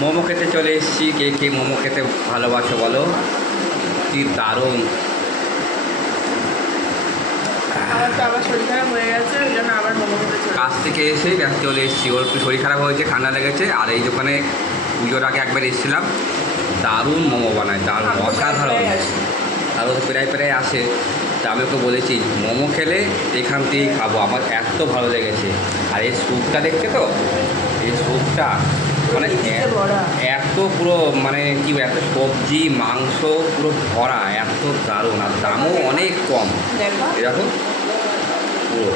মোমো খেতে চলে এসেছি। কে কে মোমো খেতে ভালোবাসো বলো? কি দারুণ! আমার তো আবার শরীর খারাপ হয়ে গেছে, ওই জন্য আবার মোমো খেতে চলে কাজ থেকে এসে ব্যাস চলে এসেছি। ওর একটু শরীর খারাপ হয়েছে, ঠান্ডা লেগেছে। আর এই দোকানে পুজোর আগে একবার এসেছিলাম, দারুণ মোমো বানায়, দারুণ অসাধারণ। আর ও প্রায় প্রায় আসে। তা আমি ওকে বলেছি মোমো খেলে এখান থেকেই খাবো, আমার এত ভালো লেগেছে। আর এই স্যুপটা দেখছে তো, এই স্যুপটা মানে এত পুরো মানে কি এত সবজি মাংস পুরো ভরা, এত দারুণ। আর দামও অনেক কম। দেখো এরকম পুরো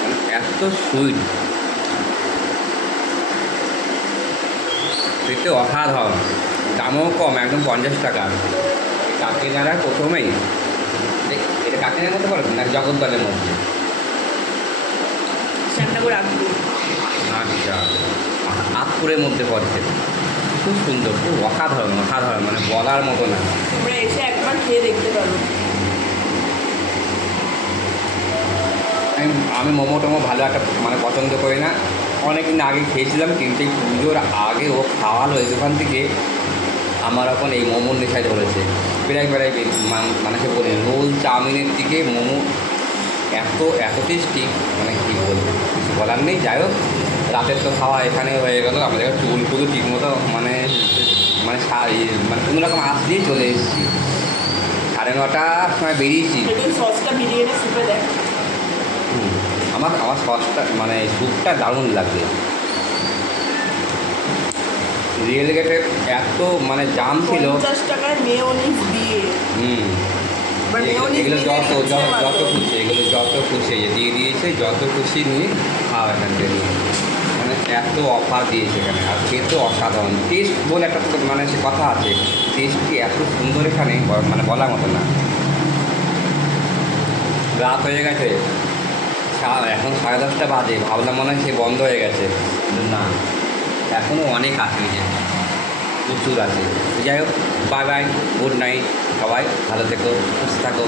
মানে এত সুইট, দেখতে অসাধারণ। দামও কম, একদম 50 টাকা। কাকিনাড়া প্রথমেই এটা কাকিনাড়ার মধ্যে পড়ে না জগদ্দলের মধ্যে? শ্যামনগর আগুন। আচ্ছা, আতপুরের মধ্যে পড়ছে। খুব সুন্দর, খুব অসাধারণ অসাধারণ, মানে বলার মতো না। তোমরা এসে একবার খেয়ে দেখতে পারো। আমি মোমো টোমো ভালো একটা মানে পছন্দ করি না। অনেক দিন আগে খেয়েছিলাম, কিন্তু এই পুজোর আগে ও খাওয়ালো এই দোকান থেকে, আমার এখন এই মোমোর নেশায় ধরেছে। প্রায় প্রায় মানুষকে বলি রোল চাউমিনের দিকে মোমো এত টেস্টি, মানে কী বলবো, কিছু বলার নেই। যাই হোক, রাতের তো খাওয়া এখানে হয়ে গেল। আমাদের চুল পুজো ঠিক মতো মানে মানে মানে কোনো রকম আসলেই চলে এসেছি। 9:30 সময় বেরিয়েছি। একদিন সসটা বিরিয়ানি সুপে দেখ। আমার সসটা মানে স্যুপটা দারুণ লাগবে। রিয়েল গেটে এত মানে জাম ছিল। 50 টাকায় মেয়োনিজ দিয়ে। এবার মেয়োনিজ এগুলো দিয়ে যত দিচ্ছে যত মাত্র। খুশি, এগুলো যত খুশি দিয়ে দিয়েছে, যত খুশি নিয়ে খাওয়া এখান থেকে। মানে এত অফার দিয়েছে এখানে, আর খেতে অসাধারণ। টেস্ট বলে একটা মানে সে কথা আছে, টেস্টটি এত সুন্দর এখানে মানে বলার মতো না। রাত হয়ে গেছে, এখন 10:30 বাজে। ভাবলাম মনে হয় সে বন্ধ হয়ে গেছে, কিন্তু না, এখনও অনেক আছে, যে প্রচুর আছে। যাই হোক, বাই বাই, গুড নাইট, সবাই ভালো থেকো, সুস্থ থাকো।